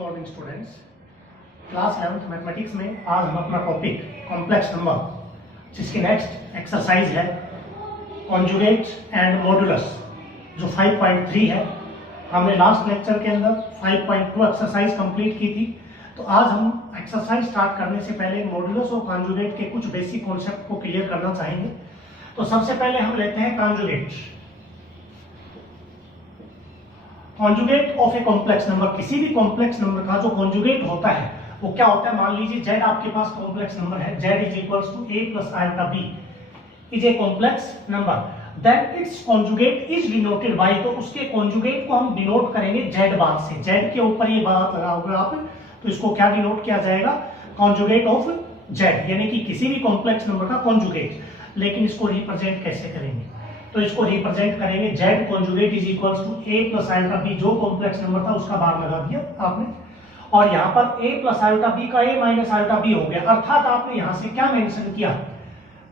Morning students. Class 11th mathematics में आज हम अपना टॉपिक कॉम्प्लेक्स नंबर, जिसकी नेक्स्ट एक्सरसाइज है कॉन्जुगेट एंड मॉड्यूलस, जो 5.3 है। हमने लास्ट लेक्चर के अंदर 5.2 एक्सरसाइज कंप्लीट की थी। तो आज हम एक्सरसाइज स्टार्ट करने से पहले मॉड्यूलस और कॉन्जुगेट के कुछ बेसिक कॉन्सेप्ट को क्लियर करना चाहेंगे। तो सबसे पहले हम लेते हैं conjugate. Conjugate of A complex number, किसी भी कॉम्प्लेक्स नंबर का जो कॉन्जुगेट होता है वो क्या होता है। मान लीजिए z आपके पास कॉम्प्लेक्स नंबर है, z is equals to a plus iota b is a complex number, then its conjugate is denoted by, तो उसके कॉन्जुगेट को हम डिनोट करेंगे z बार से। z के ऊपर ये बात लगाओगे आप, तो इसको क्या डिनोट किया जाएगा, कॉन्जुगेट ऑफ z, यानी कि किसी भी कॉम्प्लेक्स नंबर का कॉन्जुगेट। लेकिन इसको रिप्रेजेंट कैसे करेंगे, तो इसको रिप्रेजेंट करेंगे z conjugate is equals to a plus iota b, जो कॉम्प्लेक्स नंबर था उसका बार लगा दिया आपने, और यहाँ पर a प्लस आयोटा b का a माइनस आयोटा b हो गया। अर्थात आपने यहाँ से क्या मेंशन किया,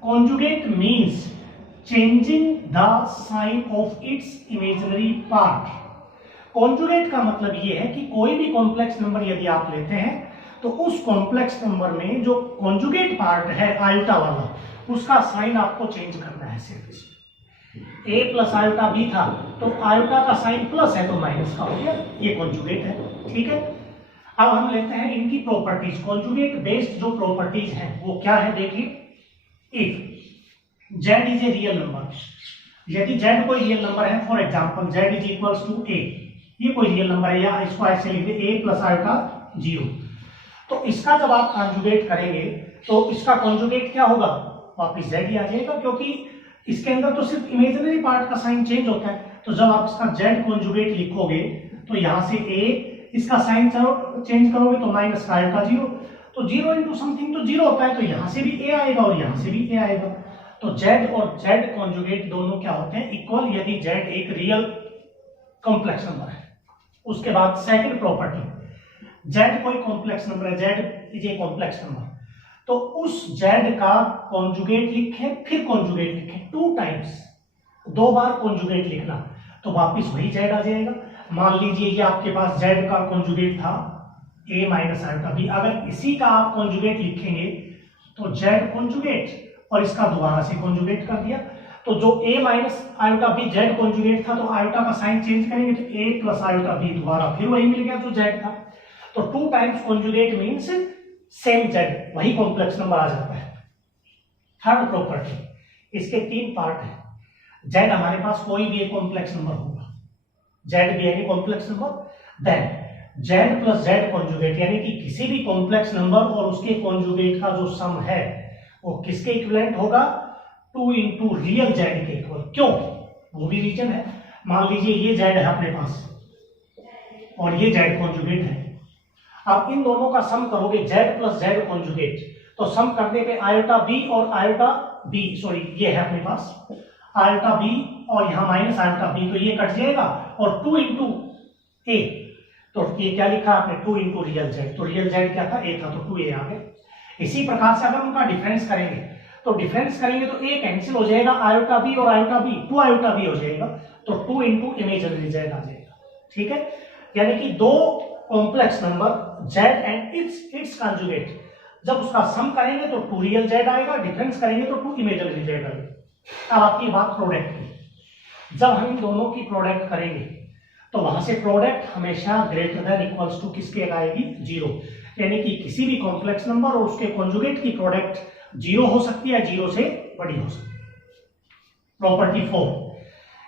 conjugate means changing the sign of its imaginary part. Conjugate का मतलब ये है कि कोई भी कॉम्प्लेक्स नंबर यदि आप लेते हैं तो उस कॉम्प्लेक्स नंबर में जो कॉन्जुगेट पार्ट है आयोटा वाला, उसका साइन आपको चेंज करना है। सिर्फ a प्लस आयोटा b था तो आयोटा का साइन प्लस है तो माइनस का हो गया, ये कॉन्जुगेट है। ठीक है, अब हम लेते हैं इनकी प्रॉपर्टीज। कॉन्जुगेट बेस्ड जो प्रॉपर्टीज हैं वो क्या है, देखिए। If z is a real number, यदि z कोई रियल नंबर है, for example z is equals to a, ये कोई रियल नंबर है, या इसको ऐसे लिख दे a प्लस आयोटा 0, तो इसका जब आप कॉन्जुगेट करेंगे तो इसका कॉन्जुगेट क्या होगा, वापिस z ही आ जाएगा, क्योंकि इसके अंदर तो सिर्फ इमेजिनरी पार्ट का साइन चेंज होता है। तो जब आप इसका z कॉन्जुगेट लिखोगे तो यहां से a, इसका साइन चेंज करोगे तो माइनस का आएगा 0, तो 0 इंटू समथिंग तो 0 होता है, तो यहां से भी a आएगा और यहां से भी a आएगा। तो z और z कॉन्जुगेट दोनों क्या होते हैं, इक्वल, यदि z एक रियल कॉम्प्लेक्स नंबर है। उसके बाद सेकंड प्रॉपर्टी, z कोई कॉम्प्लेक्स नंबर है, z is a complex number, तो उस z का कॉन्जुगेट लिखें, फिर कॉन्जुगेट लिखें 2 टाइम्स, 2 बार कॉन्जुगेट लिखना, तो वापिस वही z आ जाएगा। मान लीजिए ये आपके पास z का कॉन्जुगेट था a माइनस आयोटा b, अगर इसी का आप कॉन्जुगेट लिखेंगे तो z कॉन्जुगेट और इसका दोबारा से कॉन्जुगेट कर दिया, तो जो a minus iota b z conjugate था तो आयोटा का साइन चेंज करेंगे तो a प्लस आयोटा b, दोबारा फिर वही मिल गया जो z था। तो 2 times conjugate means same z, वही कॉम्प्लेक्स नंबर आ जाता है। थर्ड प्रॉपर्टी, इसके 3 पार्ट है। z हमारे पास कोई भी एक कॉम्प्लेक्स नंबर होगा, z भी any complex number, then z plus z conjugate, यानी कि किसी भी कॉम्प्लेक्स नंबर और उसके कॉन्जुगेट का जो सम है वो किसके इक्विवेलेंट होगा, 2 इंटू रियल z के इक्वल। क्यों, वो भी रीजन है। मान लीजिए ये z है अपने पास और ये z कॉन्जुगेट है, अब इन दोनों का सम करोगे z प्लस z कॉन्जुगेट, तो सम करने पे आयोटा b और आयोटा b, सॉरी ये है अपने पास आयोटा b और यहाँ माइनस आयोटा b, तो ये कट जाएगा और 2 इंटू a, तो ये क्या लिखा आपने, 2 इंटू रियल z, तो रियल z क्या था, a था, तो 2a आ गया। इसी प्रकार से अगर उनका डिफरेंस करेंगे तो डिफरेंस करेंगे तो a कैंसिल हो जाएगा, आयोटा b और आयोटा b 2 आयोटा b हो जाएगा, तो 2 इंटू इमेजिनरी z आ जाएगा। ठीक है, यानी कि 2 complex number z and it's conjugate, जब उसका सम करेंगे तो 2 रियल z आएगा, डिफरेंस करेंगे तो 2 इमेजिनरी z आएगा। अब आपकी बात प्रोडक्ट की, जब हम इन दोनों की प्रोडक्ट करेंगे तो वहां से प्रोडक्ट हमेशा ग्रेटर देन इक्वल्स टू किसके आएगी, 0, यानी कि किसी भी कॉम्प्लेक्स नंबर और उसके कॉन्जुगेट की प्रोडक्ट 0 हो सकती है, 0 से बड़ी हो सकती है। प्रॉपर्टी 4,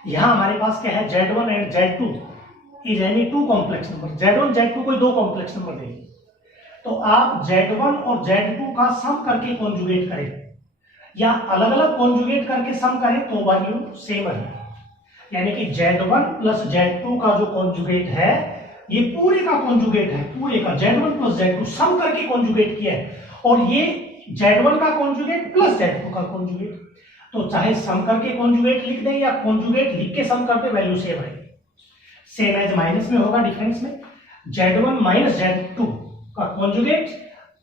यहां हमारे पास क्या है, z1 and z2 is any 2 complex number. z1 z2 कोई 2 कॉम्प्लेक्स नंबर देंगे, तो आप z1 और z2 का सम करके कॉन्जुगेट करें या अलग अलग कॉन्जुगेट करके सम करें तो वैल्यू सेम है। यानी कि z1 प्लस z2 का जो कॉन्जुगेट है, ये पूरे का कॉन्जुगेट है, पूरे का z1 प्लस z2 सम करके कॉन्जुगेट किया है, और ये z1 का कॉन्जुगेट प्लस z2 का कॉन्जुगेट, तो चाहे सम करके कॉन्जुगेट लिख दें या कॉन्जुगेट लिख के सम करते, वैल्यू सेम है। सेम एज माइनस में होगा, डिफरेंस में z1 माइनस z2 का conjugate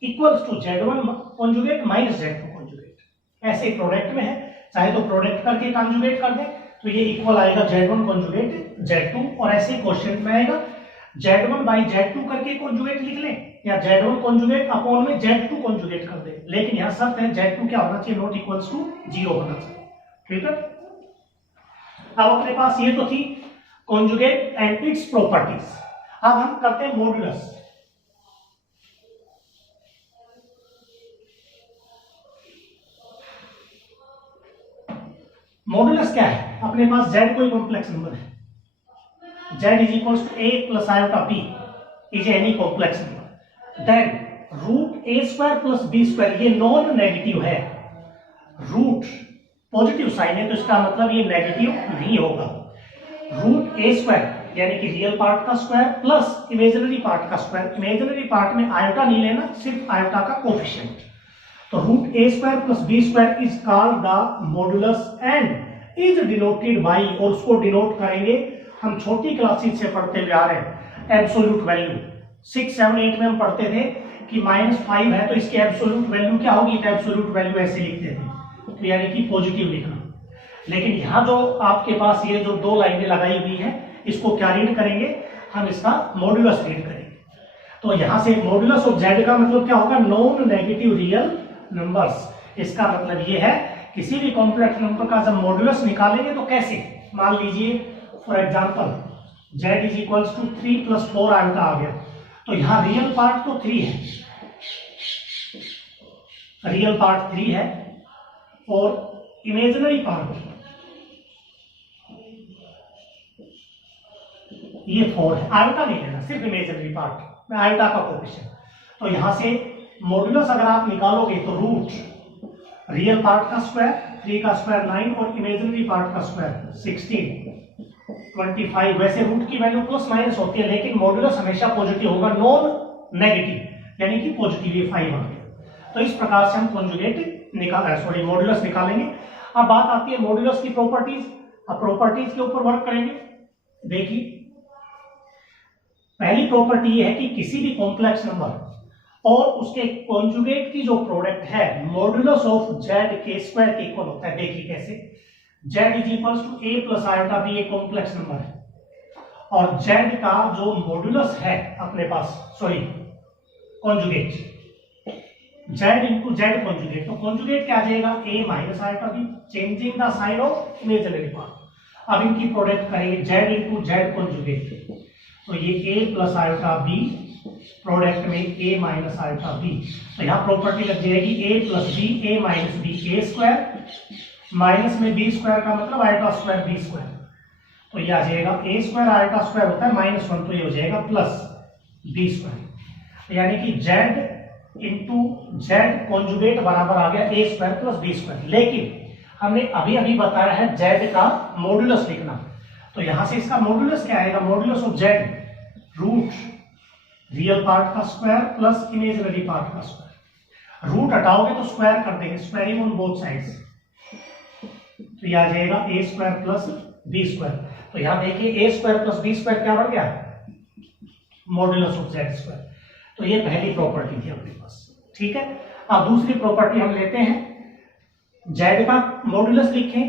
equals to z1 conjugate minus z2 conjugate. ऐसे प्रोडक्ट में है, चाहे तो प्रोडक्ट करके कॉन्जुगेट कर दें तो ये इक्वल आएगा z1 कॉन्जुगेट z2, और ऐसे क्वेश्चन में आएगा Z1 बाई Z2 करके कॉन्जुगेट लिख लें या Z1 कॉन्जुगेट अपॉन में Z2 कॉन्जुगेट कर दें, लेकिन यहां शर्त है Z2 क्या होना चाहिए, नॉट इक्वल्स टू 0 होना चाहिए। ठीक है, अब अपने पास ये तो थी कॉन्जुगेट एंड इट्स प्रॉपर्टीज। अब हम करते हैं मॉड्यूलस। मॉड्यूलस क्या है, अपने पास Z कोई कॉम्प्लेक्स नंबर है, Z is equals to a plus iota b is any complex number, then root a square plus b square, ये नॉन नेगेटिव है, रूट पॉजिटिव साइन है तो इसका मतलब ये नेगेटिव नहीं होगा, रूट a स्क्वायर यानी कि रियल पार्ट का स्क्वायर प्लस इमेजिनरी पार्ट का स्क्वायर, इमेजिनरी पार्ट में आयोटा नहीं लेना, सिर्फ आयोटा का कोफिशिएंट, तो root a square plus b square is called the modulus and is denoted by, और उसको डिनोट करेंगे, हम छोटी क्लासेस से पढ़ते हुए आ रहे हैं, एब्सोल्यूट वैल्यू 6, 7, 8 में हम पढ़ते थे कि -5 है तो इसकी एब्सोल्यूट वैल्यू क्या होगी, तो एब्सोल्यूट वैल्यू ऐसे लिखते थे, तो यानी कि पॉजिटिव लिखना। लेकिन यहाँ जो आपके पास ये जो 2 लाइनें लगाई हुई है इसको क्या रीड करेंगे, हम इसका मॉड्यूलस रीड करेंगे। तो यहाँ से मॉड्यूलस ऑफ Z का मतलब क्या होगा, नॉन नेगेटिव रियल नंबर्स। इसका मतलब ये है किसी भी कॉम्प्लेक्स नंबर का जब मॉड्यूलस निकालेंगे तो कैसे, मान लीजिए for example Z is equals to 3 + 4 iota आ गया, तो यहाँ रियल पार्ट तो 3 है, रियल पार्ट 3 है और इमेजिनरी पार्ट ये 4 है, आयोटा नहीं लेना, सिर्फ इमेजिनरी पार्ट में आयोटा का कोएफिशिएंट। तो यहां से मॉड्यूलस अगर आप निकालोगे तो रूट रियल पार्ट का स्क्वायर 3 का स्क्वायर 9 और इमेजिनरी पार्ट का स्क्वायर 16 25, वैसे रूट की वैल्यू प्लस माइनस होती है लेकिन मॉड्यूलस हमेशा पॉजिटिव होगा, नॉन नेगेटिव यानी कि पॉजिटिव, ये 5 आ गया। तो इस प्रकार से हम कॉन्जुगेट मॉड्यूलस निकालेंगे। अब बात आती है मॉड्यूलस की प्रॉपर्टीज। अब प्रॉपर्टीज के ऊपर वर्क करेंगे। देखिए पहली प्रॉपर्टी ये है कि किसी भी कॉम्प्लेक्स नंबर और उसके कॉन्जुगेट की जो प्रोडक्ट है मॉड्यूलस ऑफ Z के स्क्वायर के इक्वल होता है। देखिए कैसे, Z is equals to a plus iota b, एक कॉम्प्लेक्स नंबर है और Z का जो मॉड्यूलस है अपने पास, sorry conjugate, Z into Z conjugate, तो कॉन्जुगेट क्या आ जाएगा, a minus iota b, changing the sign of imaginary part. अब इनकी प्रोडक्ट करेंगे Z इंटू Z कॉन्जुगेट, तो ये a plus iota b product में a माइनस आयोटा b, तो यहाँ प्रॉपर्टी लग जाएगी a plus b, a minus b, a square minus में b स्क्वायर का मतलब आयोटा स्क्वायर b स्क्वायर, तो ये आ जाएगा a स्क्वायर आयोटा स्क्वायर होता है -1, तो ये हो जाएगा प्लस b स्क्वायर, यानी कि z इंटू जेड कॉन्जुगेट बराबर आ गया a square plus b square. लेकिन हमने अभी अभी बताया है z का मॉड्यूलस लिखना, तो यहां से इसका मॉड्यूलस क्या आएगा, modulus of z root real part का स्क्वायर प्लस इमेजिनरी पार्ट का स्क्वायर, रूट हटाओगे तो स्क्वायर कर देंगे, स्क्वायरिंग ऑन बोथ साइड्स, तो यह आ जाएगा a square plus b square. तो यहां देखिए a square plus b square क्या बन गया, मॉड्यूलस ऑफ z स्क्वायर। तो ये पहली प्रॉपर्टी थी अपने पास, ठीक है। अब दूसरी प्रॉपर्टी हम लेते हैं, z का मॉड्यूलस लिखें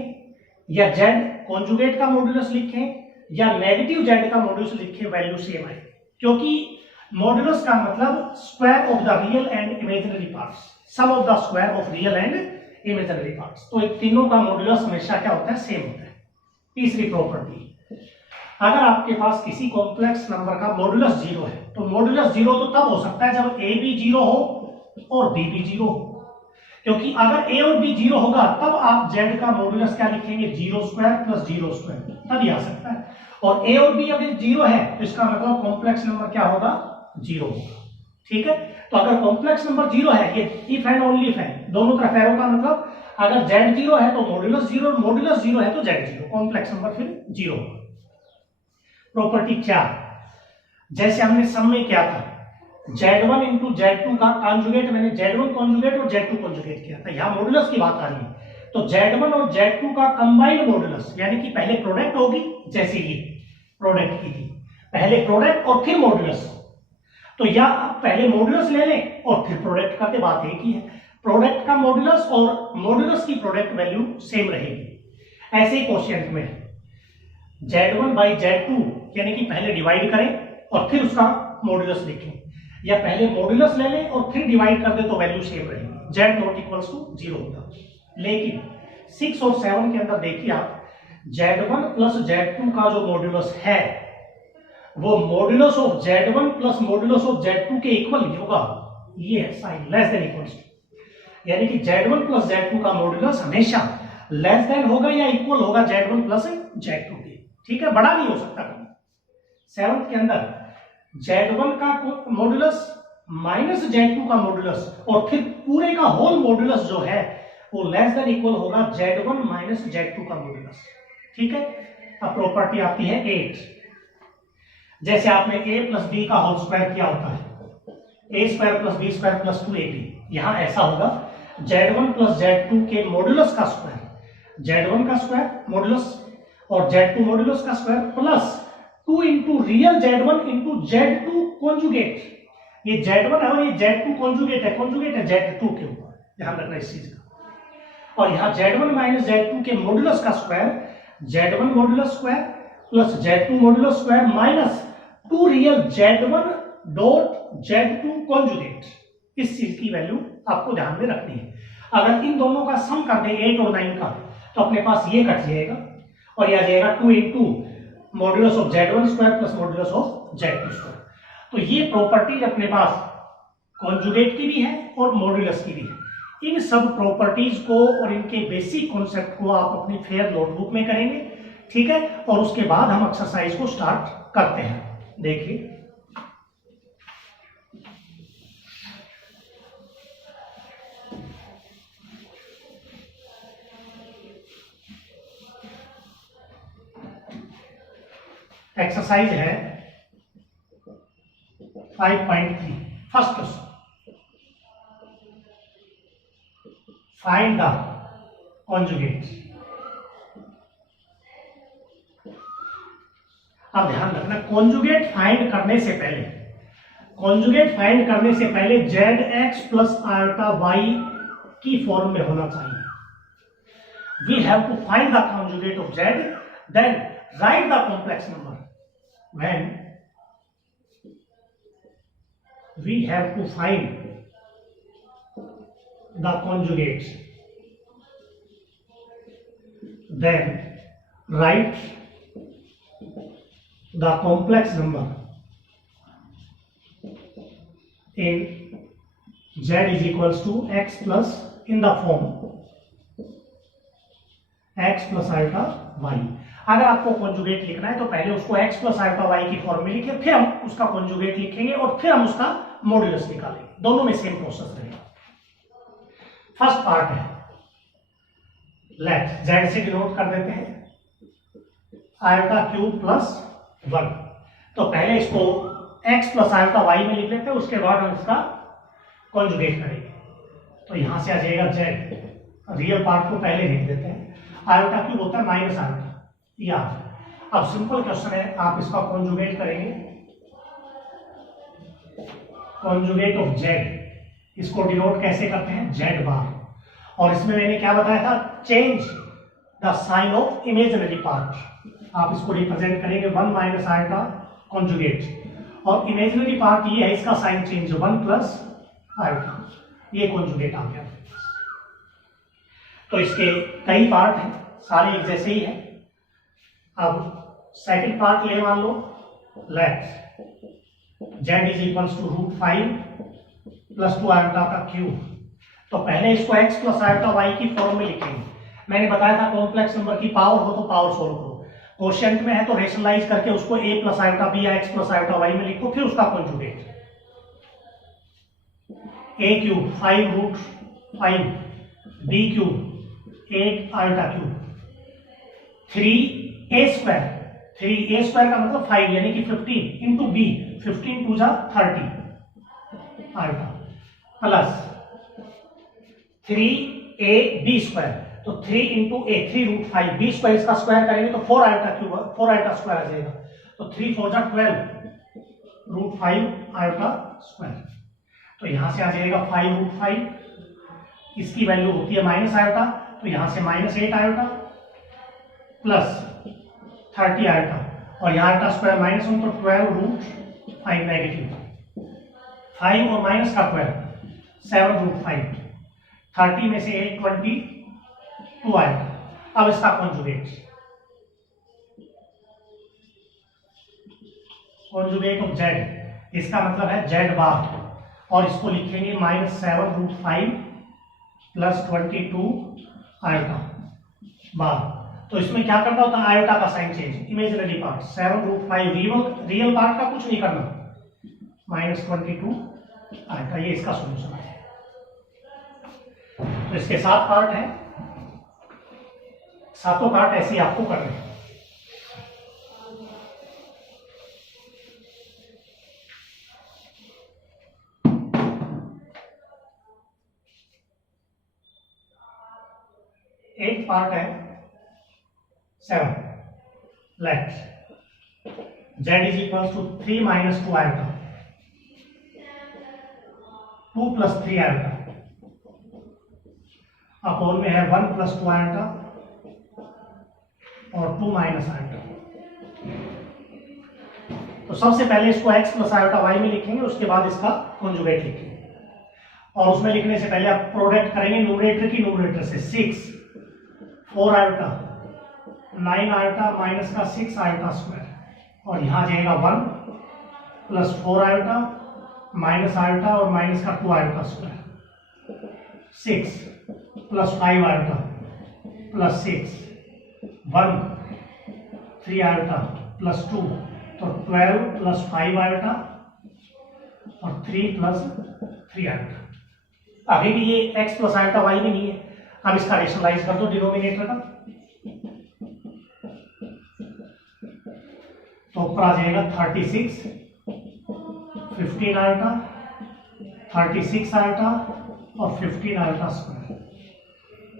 या z कॉन्जुगेट का मॉड्यूलस लिखें या नेगेटिव z का मॉड्यूलस लिखें, वैल्यू सेम आए, क्योंकि मॉड्यूलस का मतलब square of the real and imaginary parts, sum of the square of real and imaginary parts, तो इन तीनों का मॉड्यूलस हमेशा क्या होता है, सेम होता है। तीसरी प्रॉपर्टी, अगर आपके पास किसी कॉम्प्लेक्स नंबर का मॉड्यूलस 0 है, तो मॉड्यूलस 0 तो तब हो सकता है जब a भी 0 हो और b भी 0 हो, क्योंकि अगर a और b 0 होगा तब आप z का मॉड्यूलस क्या लिखेंगे, 0 स्क्वायर प्लस 0 स्क्वायर, तभी आ सकता है। और a और b अगर 0 है तो इसका मतलब कॉम्प्लेक्स नंबर क्या होगा, 0 होगा, ठीक है। तो अगर कॉम्प्लेक्स नंबर 0 है, ये इफ एंड ओनली इफ है, दोनों तरफ एरो का मतलब अगर z 0 है तो मॉड्यूलस 0, मॉड्यूलस 0 है तो z 0, कॉम्प्लेक्स नंबर फिर 0 होगा। प्रॉपर्टी क्या, जैसे हमने सम में क्या था, Z1 इंटू Z2 का कॉन्जुगेट, मैंने Z1 कॉन्जुगेट और Z2 कॉन्जुगेट किया था, यहां मॉड्यूलस की बात आ रही है, तो Z1 और Z2 का कंबाइंड मॉड्यूलस, यानी कि पहले प्रोडक्ट होगी, जैसे ये प्रोडक्ट की थी, पहले प्रोडक्ट और फिर मॉड्यूलस, तो या आप पहले मॉड्यूलस ले लें और फिर प्रोडक्ट करते, बात एक ही है, प्रोडक्ट का मॉड्यूलस और मॉड्यूलस की प्रोडक्ट वैल्यू सेम रहेगी। ऐसे ही क्वेश्चन में Z1 बाई Z2 यानी कि पहले डिवाइड करें और फिर उसका मॉड्यूलस लिखें, या पहले मॉड्यूलस ले लें और फिर डिवाइड कर दे तो वैल्यू सेम रहेगी, z नॉट इक्वल्स टू 0 होगा। लेकिन 6 और 7 के अंदर देखिए आप, z1 प्लस z2 का जो मॉड्यूलस है वो modulus of z1 plus modulus of z2 के इक्वल नहीं होगा, ये है sign less than equals to, यानी कि z1 प्लस z2 का मॉड्यूलस हमेशा लेस देन होगा या इक्वल होगा z1 प्लस z2 के, ठीक है, बड़ा नहीं हो सकता। 7th के अंदर z1 का मॉड्यूलस माइनस z2 का मॉड्यूलस और फिर पूरे का होल मॉड्यूलस जो है वो लेस देन इक्वल होगा z1 माइनस z2 का मॉड्यूलस, ठीक है। अब प्रॉपर्टी आती है 8, जैसे आपने a प्लस b का होल स्क्वायर किया होता है, a square plus b square plus 2ab, यहां ऐसा होगा z1 प्लस z2 के मॉड्यूलस का स्क्वायर, z1 का स्क्वायर मॉड्यूलस और z2 मॉड्यूलस का square plus 2 into real z1 into z2 conjugate, ये z1 है और ये z2 कॉन्जुगेट है z2 के ऊपर, ध्यान रखना इस चीज का। और यहाँ z1 माइनस z2 के मॉड्यूलस का square, z1 modulus square plus z2 modulus square minus 2 real z1 dot z2 conjugate, इस चीज की वैल्यू आपको ध्यान में रखनी है। अगर इन दोनों का सम कर दे 8 और 9 का, तो अपने पास ये कट जाएगा और यह आ जाएगा 2 into modulus of z1 square plus modulus of z2 square. तो ये प्रॉपर्टीज अपने पास कॉन्जुगेट की भी है और मॉड्यूलस की भी है। इन सब प्रॉपर्टीज को और इनके बेसिक कॉन्सेप्ट को आप अपनी फेयर नोटबुक में करेंगे, ठीक है, और उसके बाद हम एक्सरसाइज को स्टार्ट करते हैं। देखिए एक्सरसाइज है 5.3, first question, find the conjugate. अब ध्यान रखना, कॉन्जुगेट फाइंड करने से पहले z x plus iota y की फॉर्म में होना चाहिए। We have to find the conjugate of z, then write the complex number. When we have to find the conjugates, then write the complex number in z is equals to x plus, in the form x plus iota y। अगर आपको conjugate लिखना है तो पहले उसको x plus iota y की form में लिखिए, फिर हम उसका कॉन्जुगेट लिखेंगे और फिर हम उसका मॉड्यूलस निकालेंगे, दोनों में सेम प्रोसेस रहेगा। फर्स्ट पार्ट है, लेट z से डिनोट कर देते हैं आयोटा क्यूब प्लस 1, तो पहले इसको x प्लस आयोटा वाई में लिख लेते हैं, उसके बाद हम इसका कॉन्जुगेट करेंगे। तो यहां से आ जाएगा z, रियल पार्ट को पहले लिख देते हैं, आयोटा क्यूब होता है माइनस आयोटा, या अब सिंपल क्वेश्चन है, आप इसका कॉन्जुगेट करेंगे, कॉन्जुगेट ऑफ जेड, इसको डिनोट कैसे करते हैं, जेड बार, और इसमें मैंने क्या बताया था, change the sign of imaginary part. आप इसको रिप्रेजेंट करेंगे 1 माइनस आयोटा कॉन्जुगेट, और इमेजिनरी पार्ट ये है, इसका साइन चेंज 1 प्लस आयोटा, ये कॉन्जुगेट आ गया। तो इसके कई पार्ट हैं, सारे एक जैसे ही हैं। अब सेकंड पार्ट ले मान लो, let z is equals to √5 plus 2 iota का क्यूब। तो पहले इसको x प्लस आयोटा y की फॉर्म में लिखेंगे। मैंने बताया था कॉम्प्लेक्स नंबर की पावर हो तो पावर सोल्व करो, क्वोशिएंट में है तो रेशनलाइज करके उसको a प्लस आयोटा b या x प्लस आयोटा y में लिखो, फिर उसका conjugate. a cube 5√5, b cube 8 iota cube, 3a square, 3a square का मतलब 5 यानी कि 15 इंटू b, 15 टू जा 30 आयोटा, प्लस 3ab स्क्वायर, तो 3 इंटू a, 3√5, b स्क्वायर इसका स्क्वायर करेंगे तो 4 आयोटा क्यूब, 4 आयोटा स्क्वायर आ जाएगा, तो 3 4 जा 12 √5 आयोटा स्क्वायर। तो यहां से आ जाएगा 5√5, इसकी वैल्यू होती है माइनस आयोटा, तो यहां से -8 आयोटा प्लस 30 आयोटा, और यहाँ आयोटा स्क्वायर -1 तो 12 5 नेगेटिव, 5 और माइनस का 12, 7√5, 30 में से 8 22 आएगा। अब इसका कॉन्जुगेट ऑफ जेड, इसका मतलब है जेड बार, और इसको लिखेंगे -7√5 प्लस 22 आयोटा बार। तो इसमें क्या करना होता है, आयोटा का sign change, imaginary part 7√5 real part का कुछ नहीं करना, -22 आयोटा, ये इसका सॉल्यूशन है। तो इसके 7 पार्ट हैं, सातों पार्ट ऐसे ही आपको करने हैं। एक पार्ट है 7, let z is equal to 3 - 2 iota, 2 + 3 iota, upon में है 1 + 2 आयोटा और 2 - आयोटा। तो सबसे पहले इसको x + आयोटा y में लिखेंगे, उसके बाद इसका कॉन्जुगेट लिखेंगे, और उसमें लिखने से पहले आप प्रोडक्ट करेंगे न्यूमरेटर की न्यूमरेटर से। 6 4 आयोटा 9 आयोटा माइनस का 6 आयोटा स्क्वायर, और यहां जाएगा 1 + 4 आयोटा माइनस आयोटा और माइनस का 2 आयोटा स्क्वायर, 6 + 5 आयोटा + 6, 1 3 आयोटा + 2, तो 12 + 5 आयोटा और 3 + 3 आयोटा। अभी भी ये x + आयोटा y में नहीं है। अब इसका रेशनलाइज कर दो डिनोमिनेटर का, तो ऊपर आ जाएगा 36, 15 आयोटा, 36 आयोटा और 15 आयोटा स्क्वायर,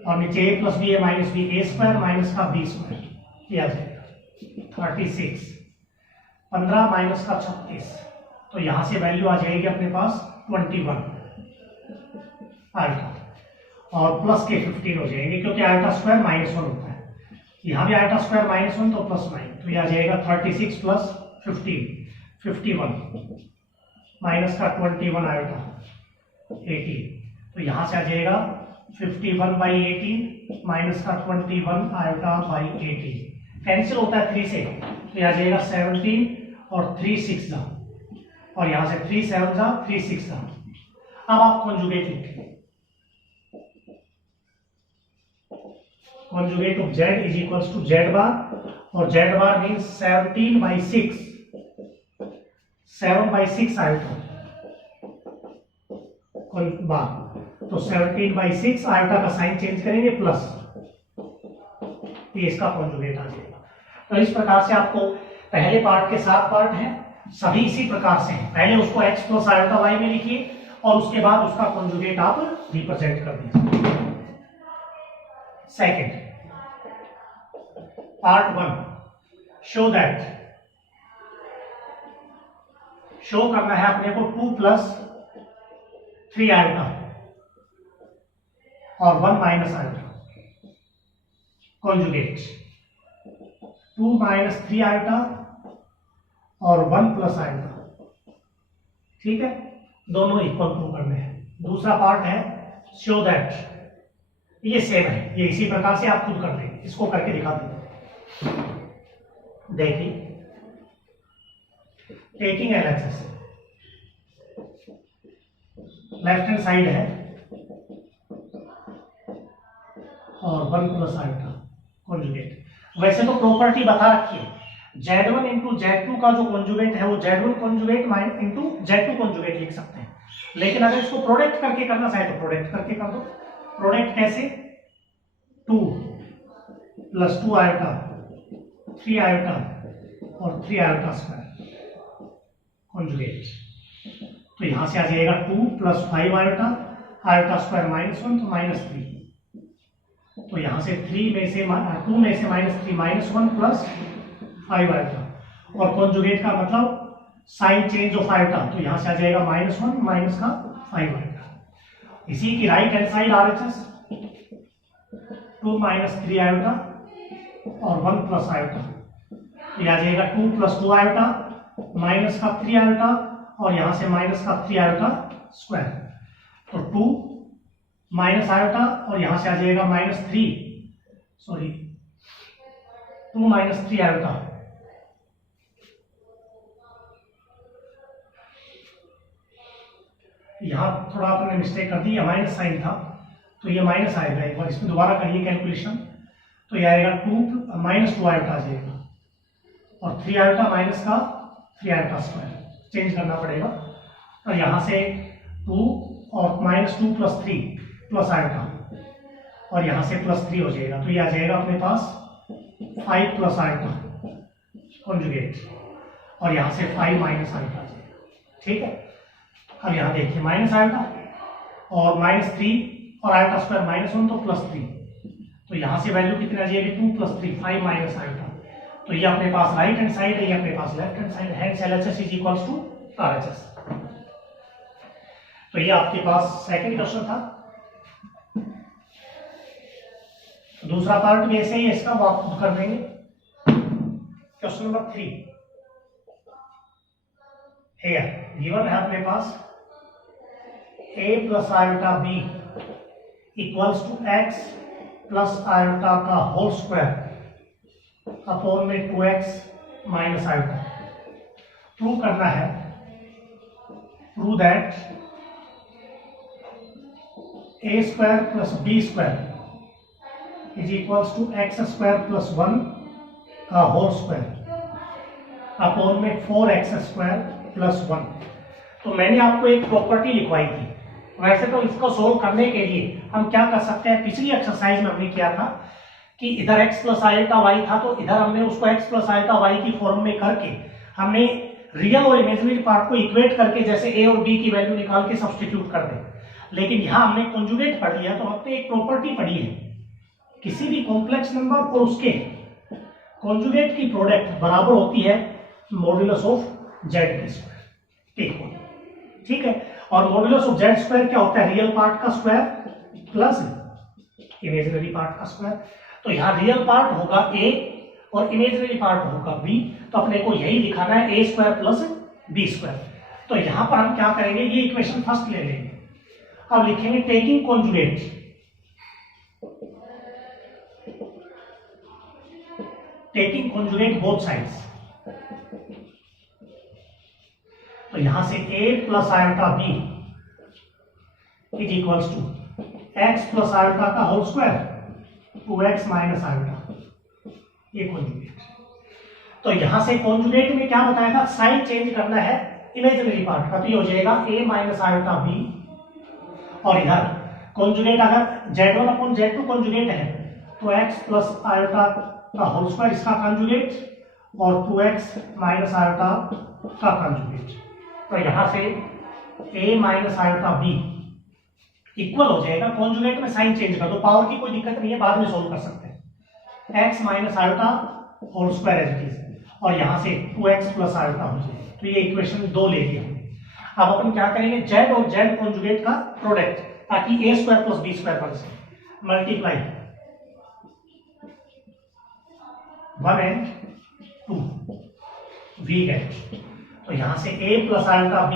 और नीचे a + b - b a² minus का b स्क्वायर, ये आ जाएगा 36, 15 माइनस का 36, तो यहां से वैल्यू आ जाएगी अपने पास 21 आयोटा, और प्लस के 15 हो जाएंगे, क्योंकि आयोटा स्क्वायर -1 होता है, यहां भी आयोटा स्क्वायर -1 तो +9, तो यह आ जाएगा 36 + 15 51 माइनस का 21 आयोटा 18, तो यहां से आ जाएगा 51/18 माइनस का 21 आयोटा बाई 18, कैंसिल होता है 3 से, तो यह आ जाएगा 17 और 3 6 जा, और यहां से 3 7 जा 3 6 जा। अब आप कॉन्जुगेट लिखें, conjugate of z is equals to z bar, और z bar means 17/6, 7/6 आयोटा बार, तो 17/6 आयोटा का साइन चेंज करेंगे प्लस, ये इसका कॉन्जुगेट आ जाएगा। तो इस प्रकार से आपको पहले पार्ट के 7 पार्ट हैं, सभी इसी प्रकार से हैं। पहले उसको x + आयोटा y में लिखिए, और उसके बाद उसका कॉन्जुगेट आप रिप्रेजेंट कर दीजिए। सेकेंड पार्ट 1, शो करना है अपने को 2 + 3 आयोटा और 1 - आयोटा, कॉन्जुगेट 2 - 3 आयोटा और 1 + आयोटा, ठीक है, दोनों इक्वल प्रूव करने हैं। दूसरा पार्ट है शो दैट, ये सेम है, ये इसी प्रकार से आप खुद कर लेंगे, इसको करके दिखा देंगे। देखिए, taking LHS, left hand side है और 1 + आयोटा कॉन्जुगेट। वैसे तो प्रॉपर्टी बता रखी है, Z1 × Z2 का जो कॉन्जुगेट है वो Z1 कॉन्जुगेट × Z2 कॉन्जुगेट लिख सकते हैं, लेकिन अगर इसको प्रोडक्ट करके करना चाहे तो प्रोडक्ट करके कर दो। प्रोडक्ट कैसे, 2 + 2 आयोटा 3 आयोटा और 3 आयोटा स्क्वायर कॉन्जुगेट, तो यहां से आ जाएगा 2 + 5 आयोटा, आयोटा स्क्वायर -1 तो -3, तो यहां से 2 में से -3 -1 + 5 आयोटा, और कॉन्जुगेट का मतलब साइन चेंज ऑफ आयोटा, तो यहां से आ जाएगा -1 माइनस का 5 आयोटा। इसी की right hand side RHS 2 - 3 iota और 1 + आयोटा, ये आ जाएगा 2 + 2 आयोटा माइनस का 3 आयोटा और यहां से माइनस का 3 आयोटा स्क्वायर, तो 2 माइनस आयोटा और यहां से आ जाएगा -2 माइनस 3 आयोटा, यहां थोड़ा आपने मिस्टेक कर दी, ये माइनस साइन था तो ये माइनस आएगा, एक बार इसमें दोबारा करिए कैलकुलेशन, तो ये आएगा -2 आयोटा आ जाएगा और 3 आयोटा माइनस का 3 आयोटा स्क्वायर चेंज करना पड़ेगा, और यहां से 2 और -2 + 3 प्लस आयोटा और यहां से +3 हो जाएगा, तो ये आ जाएगा अपने पास 5 प्लस आयोटा कॉन्जुगेट और यहां से 5 माइनस आयोटा आ जाएगा। ठीक है, अब यहां देखिए माइनस आयोटा और -3 और आयोटा स्क्वायर -1 तो +3, तो यहां से वैल्यू कितनी आ जाएगी 2 + 3 5 माइनस आयोटा, तो ये अपने पास राइट हैंड साइड है, ये अपने पास लेफ्ट हैंड साइड है, hence LHS is equals to RHS। तो ये आपके पास सेकंड क्वेश्चन था। दूसरा पार्ट भी ऐसे ही है, इसका वो आप खुद कर देंगे। क्वेश्चन नंबर 3 है, गिवन है अपने पास a + iota b equals to x + iota का होल स्क्वायर अपॉन में 2x माइनस आयोटा। प्रूव करना है, prove that a² + b² is equals to x² + 1 का होल स्क्वायर अपॉन में 4x² + 1। तो मैंने आपको एक प्रॉपर्टी लिखवाई थी, वैसे तो इसको सोल्व करने के लिए हम क्या कर सकते हैं, पिछली एक्सरसाइज में हमने किया था कि इधर x + आयोटा y था, तो इधर हमने उसको x + आयोटा y की फॉर्म में करके हमने रियल और इमेजिनरी पार्ट को इक्वेट करके जैसे a और b की वैल्यू निकाल के सब्स्टिट्यूट कर दें। लेकिन यहां हमने कॉन्जुगेट पढ़ लिया, तो हमने एक प्रॉपर्टी पढ़ी है, किसी भी कॉम्प्लेक्स नंबर और उसके कॉन्जुगेट की प्रोडक्ट बराबर होती है मॉड्यूलस ऑफ z²। ठीक है, और मॉड्यूलस ऑफ z² क्या होता है, रियल पार्ट का स्क्वायर प्लस इमेजिनरी पार्ट का स्क्वायर। तो यहाँ रियल पार्ट होगा a और इमेजिनरी पार्ट होगा b, तो अपने को यही दिखाना है a² + b²। तो यहाँ पर हम क्या करेंगे, ये इक्वेशन फर्स्ट ले लेंगे, अब लिखेंगे taking conjugate, taking conjugate both sides. तो यहां से a + iota b is equals to x + iota का whole square 2x minus iota, ये कॉन्जुगेट। तो यहां से कॉन्जुगेट में क्या बताया था, साइन चेंज करना है इमेजिनरी पार्ट का, तो ये हो जाएगा a - आयोटा b, और इधर कॉन्जुगेट अगर z1/z2 कॉन्जुगेट है तो x + आयोटा का होल स्क्वायर इसका कॉन्जुगेट और 2x माइनस आयोटा का कॉन्जुगेट। तो यहां से a - आयोटा b इक्वल हो जाएगा, कॉन्जुगेट में साइन चेंज कर दो, पावर की कोई दिक्कत नहीं है, बाद में सोल्व कर सकते हैं, x - iota whole square as it is, और यहां से 2x + आयोटा हो जाएगा। तो ये इक्वेशन 2 ले लिया हमने। अब अपन क्या करेंगे, z और z कॉन्जुगेट का प्रोडक्ट, ताकि a² + b² बन सके, मल्टीप्लाई 1 and 2 v गेट। तो यहां से a + iota b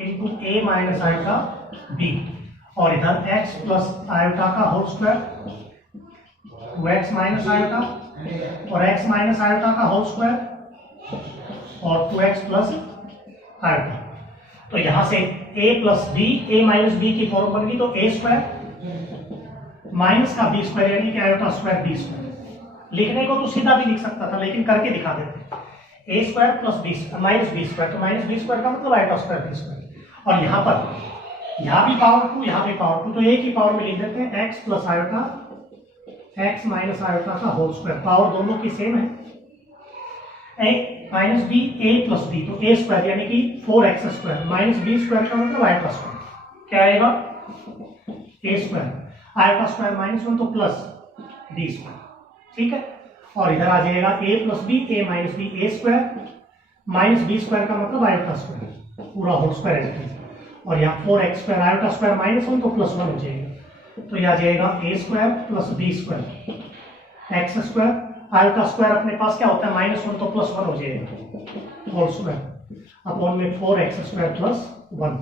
into a - iota b, और इधर x + आयोटा का whole square 2x minus iota और x माइनस आयोटा का होल स्क्वायर और 2x + आयोटा। तो यहां से a + b, a - b की फॉर्म बन गई, तो a² माइनस का b² यानी कि आयोटा स्क्वायर b²। लिखने को तो सीधा भी लिख सकता था, लेकिन करके दिखा देते, a² + b - b², तो -b² का मतलब आयोटा स्क्वायर b²। और यहाँ पर यहाँ भी पावर 2, यहाँ भी पावर 2, तो a की पावर में लिख देते हैं x + iota x minus iota का होल स्क्वायर, पावर दोनों की सेम है, a - b a + b, तो a² यानी कि 4x² -b² का मतलब आयोटा स्क्वायर, क्या आएगा a², आयोटा स्क्वायर -1 तो प्लस b²। ठीक है, और इधर आ जाएगा a + b a - b a² -b² का मतलब आयोटा स्क्वायर पूरा होल स्क्वायर है, और यहाँ 4x² आयोटा स्क्वायर -1 तो +1 हो जाएगा, तो यह आ जाएगा a² + b² x² iota square अपने पास क्या होता है -1 तो +1 हो जाएगा होल स्क्वायर अपॉन में 4x स्क्वायर प्लस 1।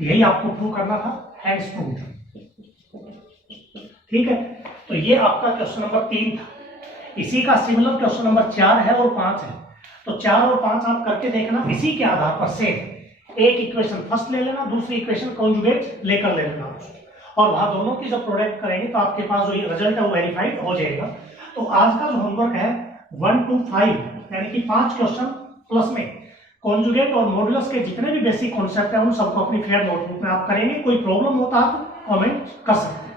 यही आपको प्रूव करना था, हैंड्स प्रूव। ठीक है, तो ये आपका क्वेश्चन नंबर 3 था। इसी का सिमिलर क्वेश्चन नंबर 4 है और 5 है। तो 4 और 5 आप करके देखना, इसी के आधार पर से एक इक्वेशन फर्स्ट ले लेना, दूसरी इक्वेशन कॉन्जुगेट लेकर ले लेना, और वहां दोनों की जब प्रोडक्ट करेंगे तो आपके पास जो ये रिजल्ट है वो वेरीफाइड हो जाएगा। तो आज का जो होमवर्क है 1 to 5 यानी कि 5 क्वेश्चन प्लस में कॉन्जुगेट और मॉडुलस के जितने भी बेसिक कॉन्सेप्ट है उन सबको अपनी फेयर नोटबुक में आप करेंगे। कोई प्रॉब्लम होता है तो कमेंट कर सकते हैं।